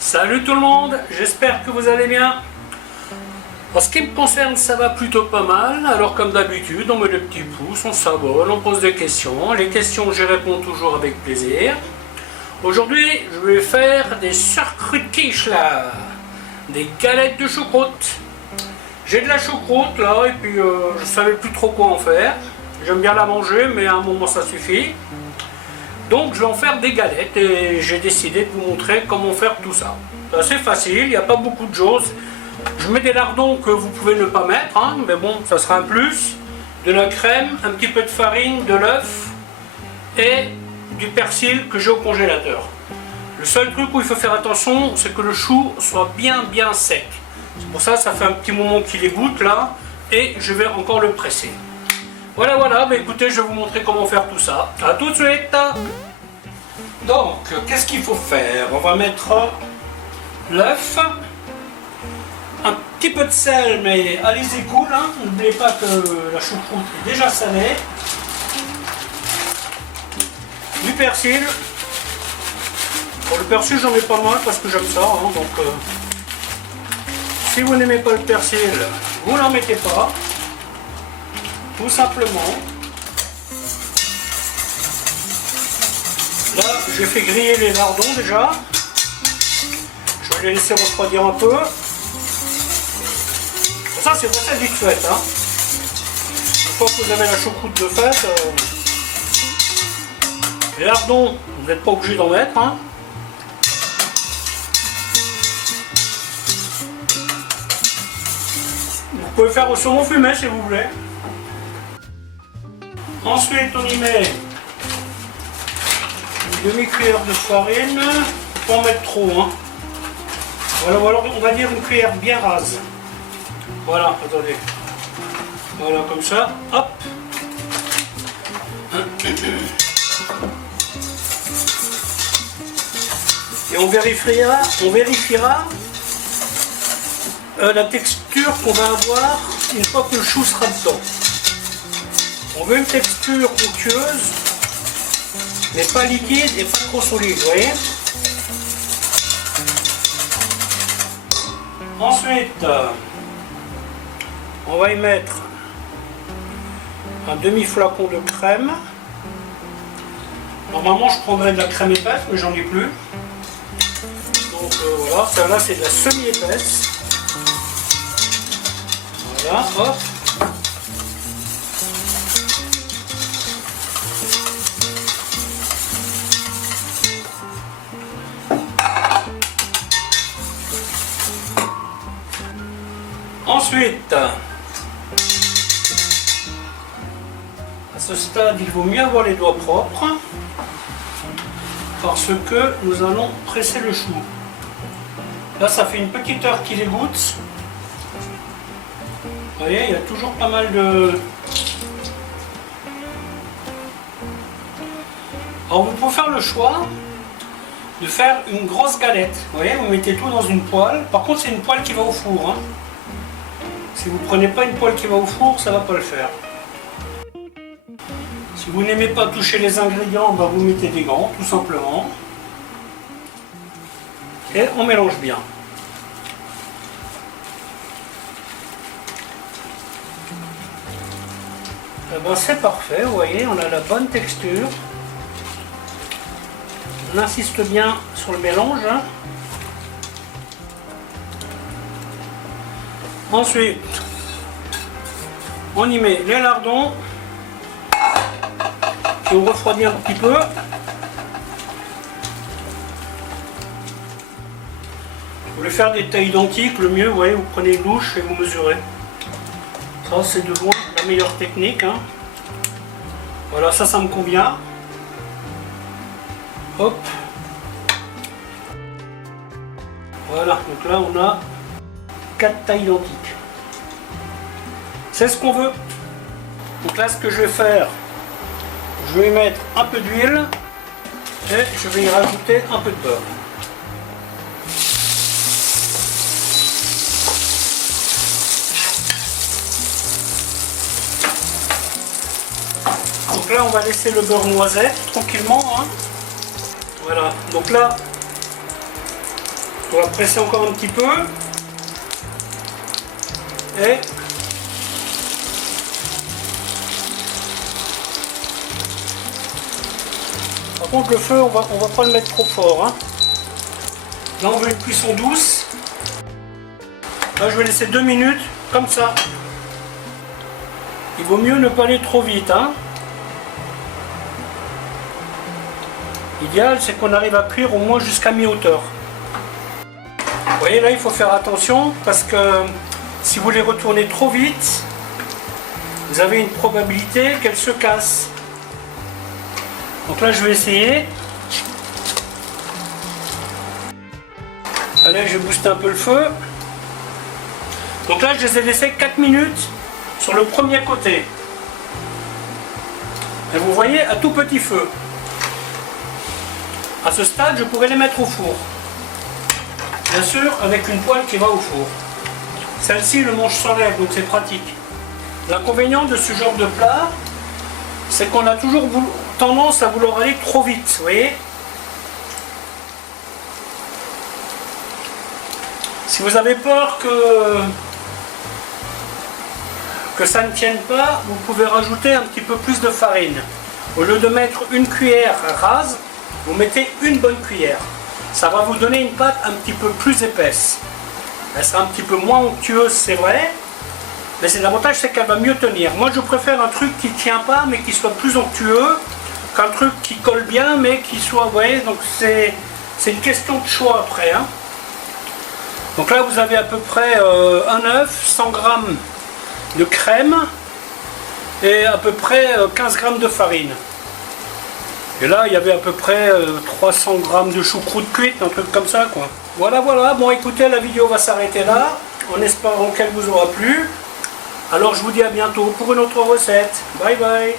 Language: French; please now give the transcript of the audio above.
Salut tout le monde, j'espère que vous allez bien. En ce qui me concerne, ça va plutôt pas mal. Alors comme d'habitude, on met le petit pouce, on s'abonne, on pose des questions. Les questions, j'y réponds toujours avec plaisir. Aujourd'hui, je vais faire des surkrutkisch là, des galettes de choucroute. J'ai de la choucroute là, et puis je savais plus trop quoi en faire. J'aime bien la manger, mais à un moment ça suffit. Donc je vais en faire des galettes et j'ai décidé de vous montrer comment faire tout ça. C'est assez facile, il n'y a pas beaucoup de choses. Je mets des lardons que vous pouvez ne pas mettre, hein, mais bon, ça sera un plus. De la crème, un petit peu de farine, de l'œuf et du persil que j'ai au congélateur. Le seul truc où il faut faire attention, c'est que le chou soit bien sec. C'est pour ça que ça fait un petit moment qu'il égoutte là et je vais encore le presser. Voilà, bah écoutez, je vais vous montrer comment faire tout ça. A tout de suite. Donc, qu'est-ce qu'il faut faire? On va mettre l'œuf, un petit peu de sel, mais allez-y cool, hein. N'oubliez pas que la choucroute est déjà salée. Du persil. Bon, le persil, j'en ai pas mal parce que j'aime ça, hein, donc si vous n'aimez pas le persil, vous n'en mettez pas. Tout simplement. Là, j'ai fait griller les lardons déjà. Je vais les laisser refroidir un peu. Ça, c'est très vite fait. Hein. Une fois que vous avez la choucroute de fait, les lardons, vous n'êtes pas obligé d'en mettre. Hein. Vous pouvez faire au saumon fumé si vous voulez. Ensuite, on y met une demi-cuillère de farine, pas en mettre trop. Hein. Voilà, on va dire une cuillère bien rase. Voilà, attendez. Voilà, comme ça, hop. Et on vérifiera la texture qu'on va avoir une fois que le chou sera dedans. On veut une texture onctueuse, mais pas liquide et pas trop solide, vous voyez. Ensuite, on va y mettre un demi-flacon de crème. Normalement, je prendrais de la crème épaisse, mais j'en ai plus. Donc voilà, celle-là c'est de la semi-épaisse. Voilà, hop. Ensuite, à ce stade, il vaut mieux avoir les doigts propres parce que nous allons presser le chou. Là, ça fait une petite heure qu'il égoutte. Vous voyez, il y a toujours pas mal de... Alors, vous pouvez faire le choix de faire une grosse galette. Vous voyez, vous mettez tout dans une poêle. Par contre, c'est une poêle qui va au four. Hein. Si vous ne prenez pas une poêle qui va au four, ça ne va pas le faire. Si vous n'aimez pas toucher les ingrédients, bah vous mettez des gants, tout simplement. Et on mélange bien. Et ben c'est parfait, vous voyez, on a la bonne texture. On insiste bien sur le mélange. Hein. Ensuite, on y met les lardons qui ont refroidi un petit peu. Vous voulez faire des tailles identiques, le mieux, vous voyez, vous prenez une louche et vous mesurez. Ça, c'est de loin la meilleure technique. Hein. Voilà, ça me convient. Hop. Voilà, donc là, on a 4 tailles identiques. C'est ce qu'on veut. Donc là, ce que je vais faire, je vais y mettre un peu d'huile et je vais y rajouter un peu de beurre. Donc là, on va laisser le beurre noisette tranquillement. Hein. Voilà, donc là, On va presser encore un petit peu. Et par contre le feu, on va pas le mettre trop fort. Hein. Là on veut une cuisson douce. Là je vais laisser 2 minutes, comme ça. Il vaut mieux ne pas aller trop vite. Hein. L'idéal c'est qu'on arrive à cuire au moins jusqu'à mi-hauteur. Vous voyez là il faut faire attention parce que si vous les retournez trop vite, vous avez une probabilité qu'elles se cassent. Donc là je vais essayer. Allez, je vais booster un peu le feu. Donc là je les ai laissés 4 minutes sur le premier côté. Et vous voyez à tout petit feu. À ce stade je pourrais les mettre au four. Bien sûr avec une poêle qui va au four. Celle-ci le manche s'enlève donc c'est pratique. L'inconvénient de ce genre de plat, c'est qu'on a toujours tendance à vouloir aller trop vite, vous voyez. Si vous avez peur que ça ne tienne pas, vous pouvez rajouter un petit peu plus de farine. Au lieu de mettre une cuillère rase, vous mettez une bonne cuillère. Ça va vous donner une pâte un petit peu plus épaisse. Elle sera un petit peu moins onctueuse, c'est vrai, mais l'avantage c'est qu'elle va mieux tenir. Moi je préfère un truc qui ne tient pas mais qui soit plus onctueux qu'un truc qui colle bien mais qui soit, vous voyez, donc c'est une question de choix après. Hein. Donc là vous avez à peu près un œuf, 100 g de crème et à peu près 15 g de farine. Et là il y avait à peu près 300 g de choucroute cuite, un truc comme ça quoi. Voilà, bon écoutez, la vidéo va s'arrêter là, en espérant qu'elle vous aura plu. Alors je vous dis à bientôt pour une autre recette. Bye bye.